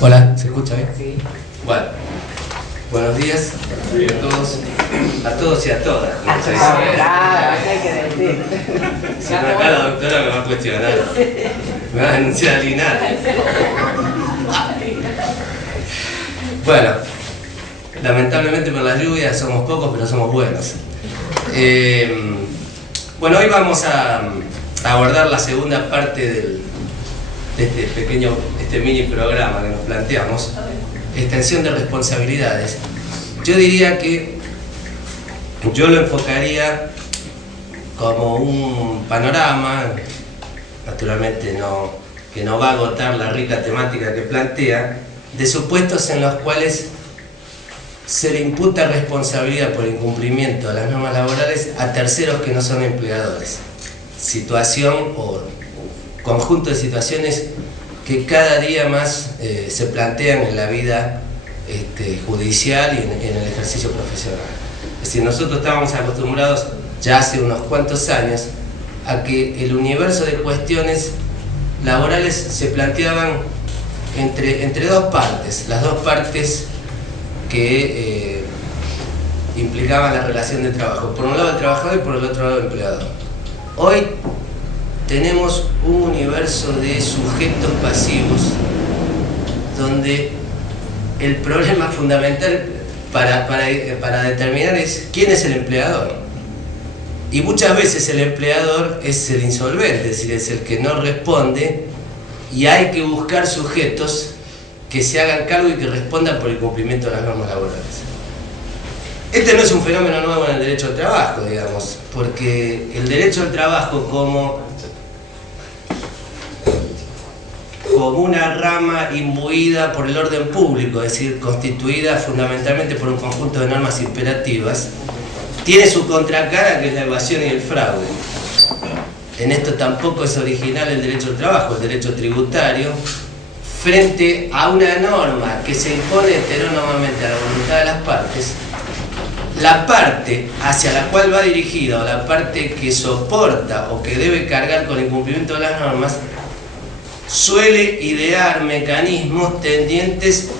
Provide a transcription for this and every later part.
Hola, ¿se escucha bien? Sí. Bueno, buenos días a todos y a todas. Hay que decir. Si no, acá la doctora me va a cuestionar. Me va a denunciar al INAR. Bueno, lamentablemente por la lluvia somos pocos, pero somos buenos. Bueno, hoy vamos a abordar la segunda parte de este mini programa que nos planteamos, extensión de responsabilidades. Yo diría que yo lo enfocaría como un panorama, naturalmente que no va a agotar la rica temática que plantea, de supuestos en los cuales se le imputa responsabilidad por incumplimiento de las normas laborales a terceros que no son empleadores. Situación o conjunto de situaciones que cada día más se plantean en la vida judicial y en el ejercicio profesional. Es decir, nosotros estábamos acostumbrados ya hace unos cuantos años a que el universo de cuestiones laborales se planteaban entre dos partes, las dos partes que implicaban la relación de trabajo. Por un lado el trabajador y por el otro lado el empleador. Hoy tenemos un universo de sujetos pasivos donde el problema fundamental para determinar es quién es el empleador. Y muchas veces el empleador es el insolvente, es decir, es el que no responde, y hay que buscar sujetos que se hagan cargo y que respondan por el cumplimiento de las normas laborales. Este no es un fenómeno nuevo en el derecho al trabajo, digamos, porque el derecho al trabajo como una rama imbuida por el orden público, es decir, constituida fundamentalmente por un conjunto de normas imperativas, tiene su contracara, que es la evasión y el fraude. En esto tampoco es original el derecho al trabajo, el derecho tributario, frente a una norma que se impone heterónomamente a la voluntad de las partes. La parte hacia la cual va dirigida, o la parte que soporta o que debe cargar con el cumplimiento de las normas, suele idear mecanismos tendientes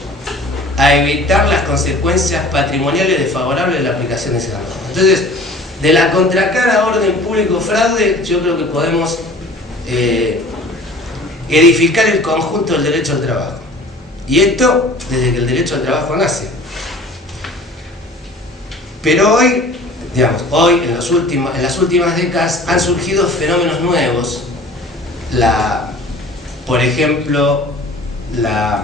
a evitar las consecuencias patrimoniales desfavorables de la aplicación de esas normas. Entonces, de la contracara orden público-fraude, yo creo que podemos edificar el conjunto del derecho al trabajo. Y esto desde que el derecho al trabajo nace. Pero hoy, en las últimas décadas han surgido fenómenos nuevos. Por ejemplo, la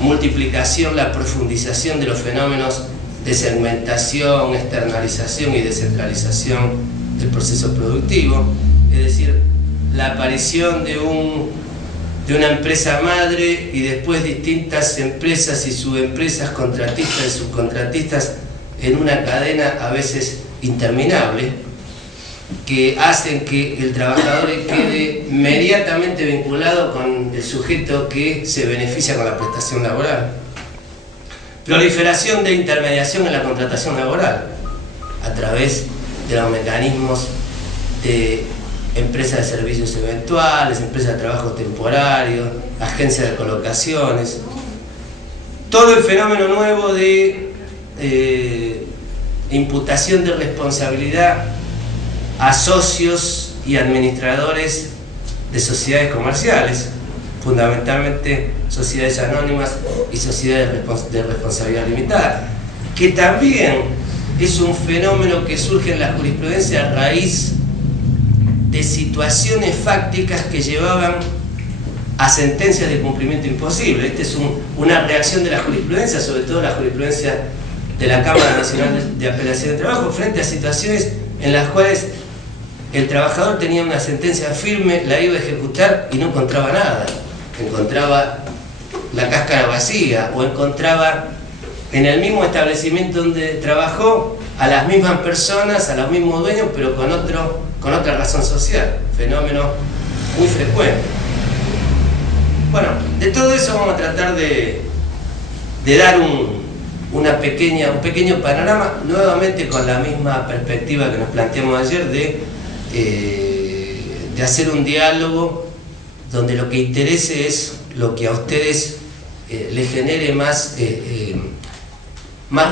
multiplicación, la profundización de los fenómenos de segmentación, externalización y descentralización del proceso productivo, es decir, la aparición de una empresa madre y después distintas empresas y subempresas, contratistas y subcontratistas en una cadena a veces interminable, que hacen que el trabajador quede inmediatamente vinculado con el sujeto que se beneficia con la prestación laboral. Proliferación de intermediación en la contratación laboral a través de los mecanismos de empresas de servicios eventuales, empresas de trabajo temporario, agencias de colocaciones. Todo el fenómeno nuevo de imputación de responsabilidad a socios y administradores de sociedades comerciales, fundamentalmente sociedades anónimas y sociedades de responsabilidad limitada, que también es un fenómeno que surge en la jurisprudencia a raíz de situaciones fácticas que llevaban a sentencias de cumplimiento imposible. Esta es una reacción de la jurisprudencia, sobre todo la jurisprudencia de la Cámara Nacional de Apelación de Trabajo, frente a situaciones en las cuales el trabajador tenía una sentencia firme, la iba a ejecutar y no encontraba nada. Encontraba la cáscara vacía, o encontraba en el mismo establecimiento donde trabajó a las mismas personas, a los mismos dueños, pero con otra razón social. Fenómeno muy frecuente. Bueno, de todo eso vamos a tratar de dar un pequeño panorama, nuevamente con la misma perspectiva que nos planteamos ayer, de hacer un diálogo donde lo que interese es lo que a ustedes les genere más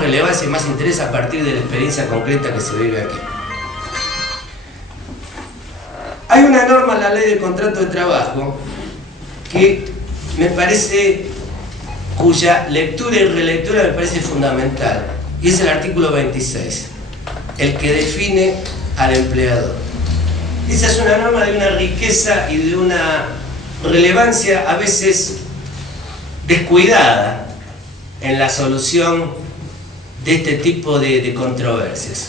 relevancia y más interés a partir de la experiencia concreta que se vive aquí. Hay una norma en la ley del contrato de trabajo que me parece, cuya lectura y relectura me parece fundamental, y es el artículo 26, el que define al empleador. Esa es una norma de una riqueza y de una relevancia a veces descuidada en la solución de este tipo de controversias.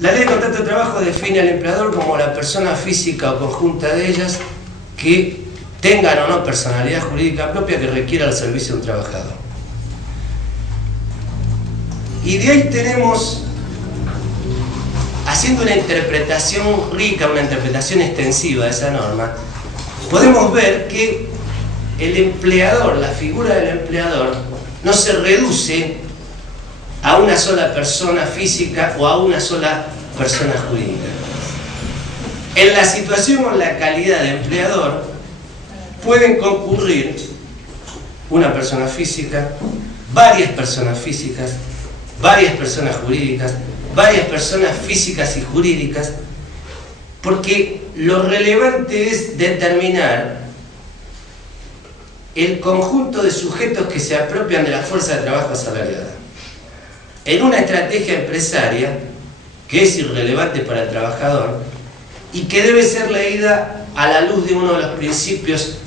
La ley de contrato de trabajo define al empleador como la persona física o conjunta de ellas que tengan o no personalidad jurídica propia que requiera el servicio de un trabajador. Y de ahí tenemos, haciendo una interpretación rica, una interpretación extensiva de esa norma, podemos ver que el empleador, la figura del empleador, no se reduce a una sola persona física o a una sola persona jurídica. En la situación o en la calidad de empleador pueden concurrir una persona física, varias personas físicas, varias personas jurídicas, varias personas físicas y jurídicas, porque lo relevante es determinar el conjunto de sujetos que se apropian de la fuerza de trabajo asalariada. En una estrategia empresaria que es irrelevante para el trabajador y que debe ser leída a la luz de uno de los principios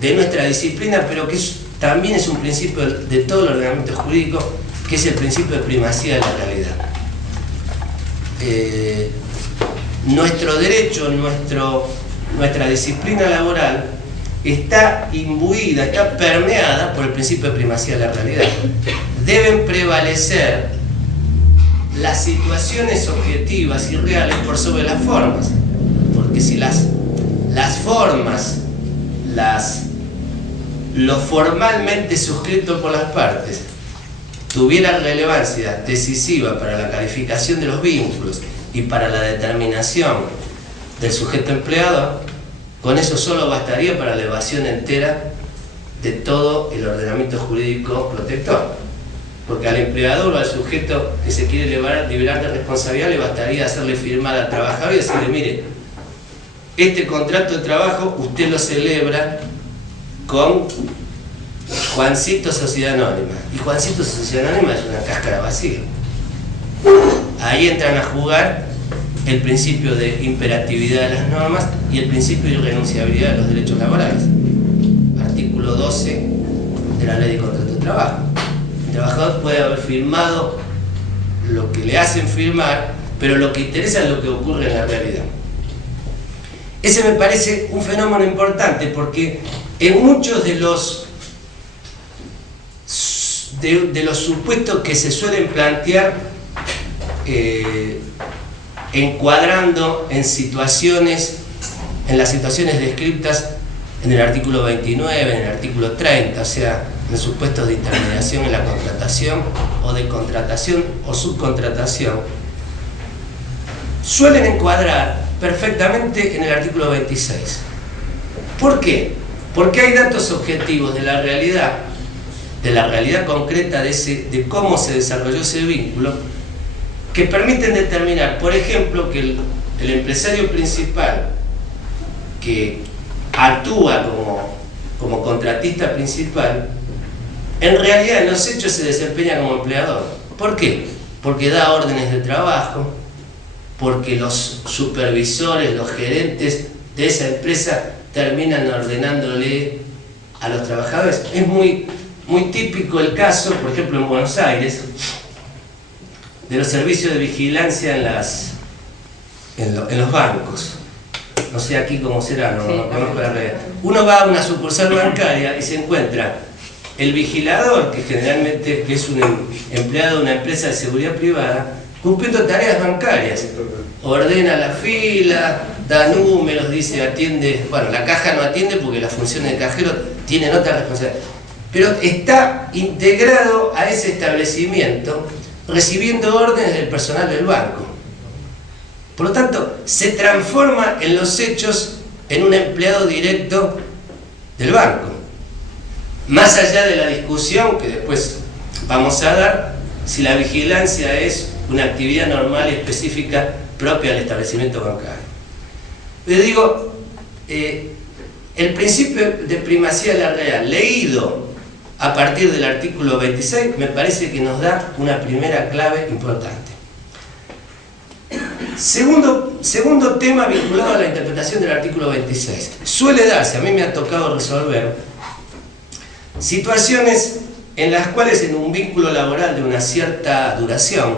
de nuestra disciplina, pero que también es un principio de todo el ordenamiento jurídico, que es el principio de primacía de la realidad. Nuestro derecho, nuestra disciplina laboral está imbuida, está permeada por el principio de primacía de la realidad. Deben prevalecer las situaciones objetivas y reales por sobre las formas, porque si las formas, lo formalmente suscrito por las partes tuviera relevancia decisiva para la calificación de los vínculos y para la determinación del sujeto empleador, con eso solo bastaría para la evasión entera de todo el ordenamiento jurídico protector. Porque al empleador o al sujeto que se quiere liberar de responsabilidad le bastaría hacerle firmar al trabajador y decirle: mire, este contrato de trabajo usted lo celebra con Juancito Sociedad Anónima. Y Juancito Sociedad Anónima es una cáscara vacía. Ahí entran a jugar el principio de imperatividad de las normas y el principio de irrenunciabilidad de los derechos laborales. Artículo 12 de la Ley de Contrato de Trabajo. El trabajador puede haber firmado lo que le hacen firmar, pero lo que interesa es lo que ocurre en la realidad. Ese me parece un fenómeno importante porque en muchos de los supuestos que se suelen plantear encuadrando en las situaciones descritas en el artículo 29, en el artículo 30, o sea, en supuestos de intermediación en la contratación o de contratación o subcontratación, suelen encuadrar perfectamente en el artículo 26. ¿Por qué? Porque hay datos objetivos de la realidad concreta de cómo se desarrolló ese vínculo, que permiten determinar, por ejemplo, que el empresario principal que actúa como contratista principal, en realidad en los hechos se desempeña como empleador. ¿Por qué? Porque da órdenes de trabajo, porque los supervisores, los gerentes de esa empresa terminan ordenándole a los trabajadores. Es muy típico el caso, por ejemplo, en Buenos Aires, de los servicios de vigilancia en los bancos. No sé aquí cómo será, no conozco la realidad. Uno va a una sucursal bancaria y se encuentra el vigilador, que generalmente es un empleado de una empresa de seguridad privada, cumpliendo tareas bancarias. Ordena la fila, da números, dice atiende. Bueno, la caja no atiende porque las funciones de cajero tienen otra responsabilidad. Pero está integrado a ese establecimiento recibiendo órdenes del personal del banco. Por lo tanto, se transforma en los hechos en un empleado directo del banco. Más allá de la discusión que después vamos a dar, si la vigilancia es una actividad normal y específica propia del establecimiento bancario. Les digo, el principio de primacía de la realidad, leído a partir del artículo 26, me parece que nos da una primera clave importante. Segundo tema vinculado a la interpretación del artículo 26. Suele darse, a mí me ha tocado resolver, situaciones en las cuales en un vínculo laboral de una cierta duración,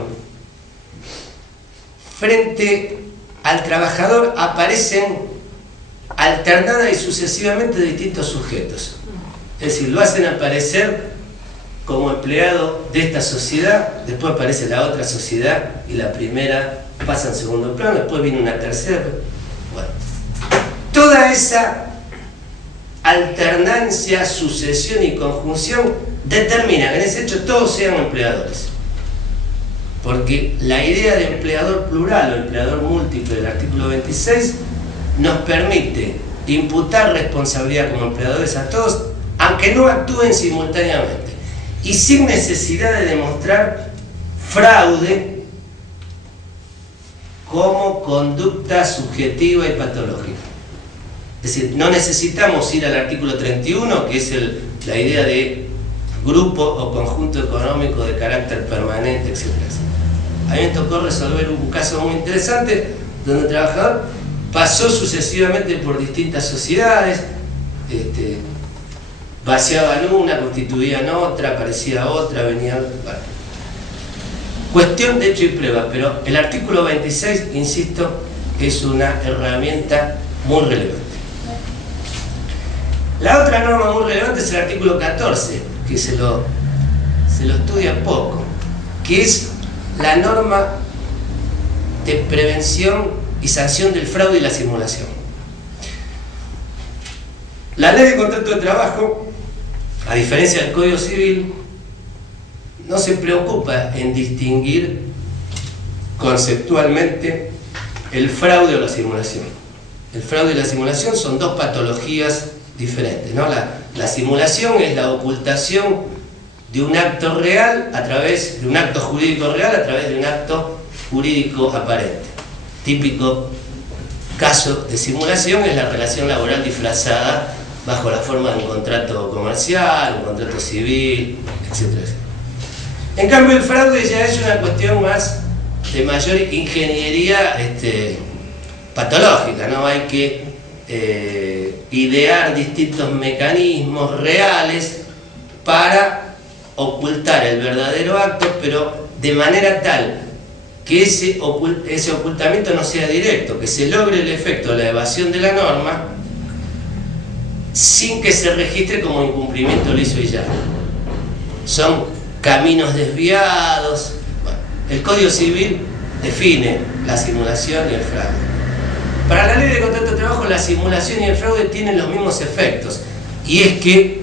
frente al trabajador aparecen alternada y sucesivamente distintos sujetos. Es decir, lo hacen aparecer como empleado de esta sociedad, después aparece la otra sociedad y la primera pasa en segundo plano, después viene una tercera. Bueno, toda esa alternancia, sucesión y conjunción determina que en ese hecho todos sean empleadores. Porque la idea de empleador plural o empleador múltiple del artículo 26 nos permite imputar responsabilidad como empleadores a todos, aunque no actúen simultáneamente y sin necesidad de demostrar fraude como conducta subjetiva y patológica. Es decir, no necesitamos ir al artículo 31, que es la idea de grupo o conjunto económico de carácter permanente, etc. A mí me tocó resolver un caso muy interesante donde el trabajador pasó sucesivamente por distintas sociedades, vaciaban una, constituían otra, aparecía otra, venía otra. Bueno. Cuestión de hecho y prueba, pero el artículo 26, insisto, es una herramienta muy relevante. La otra norma muy relevante es el artículo 14, que se lo estudia poco, que es la norma de prevención y sanción del fraude y la simulación. La ley de contrato de trabajo, a diferencia del Código Civil, no se preocupa en distinguir conceptualmente el fraude o la simulación. El fraude y la simulación son dos patologías diferentes, ¿no? La simulación es la ocultación de un acto real a través de un acto jurídico real a través de un acto jurídico aparente. Típico caso de simulación es la relación laboral disfrazada bajo la forma de un contrato comercial, un contrato civil, etc. En cambio, el fraude ya es una cuestión más de mayor ingeniería patológica, ¿no? Hay que idear distintos mecanismos reales para ocultar el verdadero acto, pero de manera tal que ese ocultamiento no sea directo, que se logre el efecto de la evasión de la norma sin que se registre como incumplimiento liso y llano. Son caminos desviados. Bueno, el Código Civil define la simulación y el fraude. Para la ley de contrato de trabajo, la simulación y el fraude tienen los mismos efectos, y es que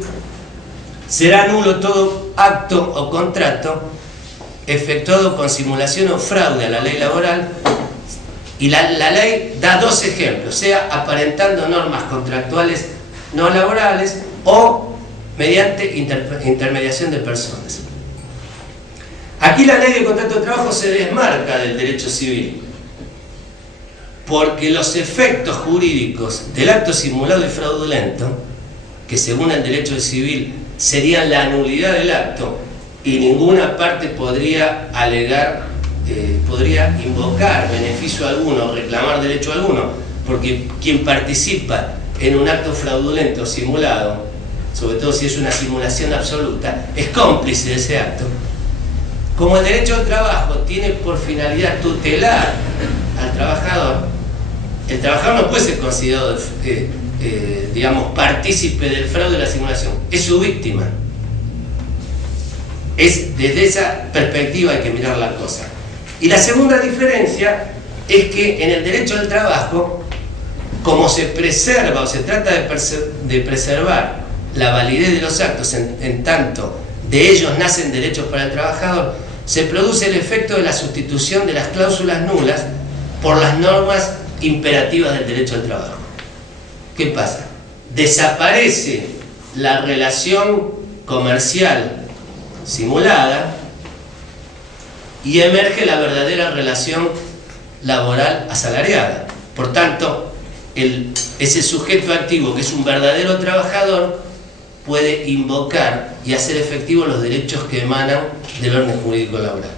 será nulo todo acto o contrato efectuado con simulación o fraude a la ley laboral, y la ley da dos ejemplos, sea aparentando normas contractuales no laborales o mediante intermediación de personas. Aquí la ley de contrato de trabajo se desmarca del derecho civil, porque los efectos jurídicos del acto simulado y fraudulento, que según el derecho civil serían la nulidad del acto, y ninguna parte podría alegar, podría invocar beneficio alguno, reclamar derecho alguno, porque quien participa en un acto fraudulento simulado, sobre todo si es una simulación absoluta, es cómplice de ese acto. Como el derecho al trabajo tiene por finalidad tutelar al trabajador, el trabajador no puede ser considerado, digamos, partícipe del fraude de la simulación, es su víctima. Desde esa perspectiva hay que mirar la cosa. Y la segunda diferencia es que en el derecho al trabajo, como se preserva o se trata de preservar la validez de los actos en tanto de ellos nacen derechos para el trabajador, se produce el efecto de la sustitución de las cláusulas nulas por las normas imperativas del derecho al trabajo. ¿qué pasa? Desaparece la relación comercial simulada y emerge la verdadera relación laboral asalariada. Por tanto, ese sujeto activo, que es un verdadero trabajador, puede invocar y hacer efectivos los derechos que emanan del orden jurídico laboral.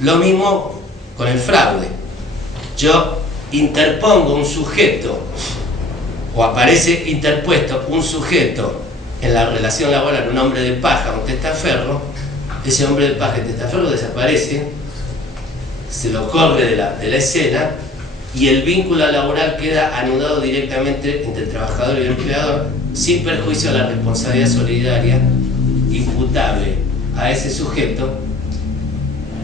Lo mismo con el fraude. Yo interpongo un sujeto, o aparece interpuesto un sujeto en la relación laboral, un hombre de paja, un testaferro. Ese hombre de paja y testaferro desaparece, se lo corre de la escena, y el vínculo laboral queda anudado directamente entre el trabajador y el empleador, sin perjuicio a la responsabilidad solidaria imputable a ese sujeto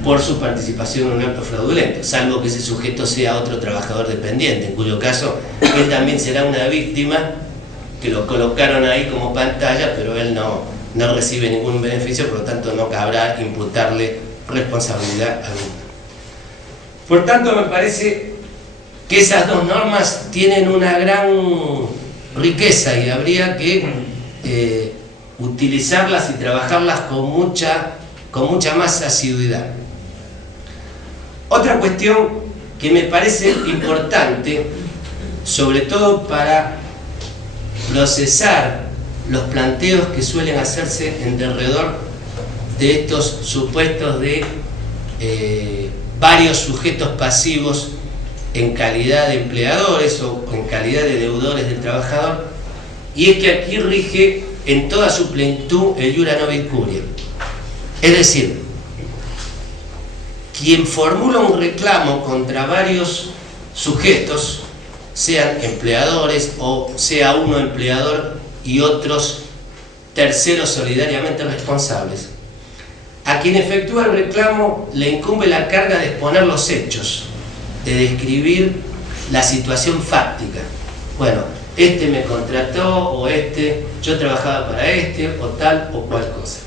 por su participación en un acto fraudulento, salvo que ese sujeto sea otro trabajador dependiente, en cuyo caso él también será una víctima, que lo colocaron ahí como pantalla, pero él no recibe ningún beneficio, por lo tanto no cabrá imputarle responsabilidad alguna. Por tanto, me parece que esas dos normas tienen una gran riqueza y habría que utilizarlas y trabajarlas con mucha más asiduidad. Otra cuestión que me parece importante, sobre todo para procesar los planteos que suelen hacerse en derredor de estos supuestos de varios sujetos pasivos en calidad de empleadores o en calidad de deudores del trabajador, y es que aquí rige en toda su plenitud el iura nobis curiae. Es decir, quien formula un reclamo contra varios sujetos, sean empleadores o sea uno empleador y otros terceros solidariamente responsables, a quien efectúa el reclamo le incumbe la carga de exponer los hechos, de describir la situación fáctica. Bueno, este me contrató, o yo trabajaba para o tal o cual cosa.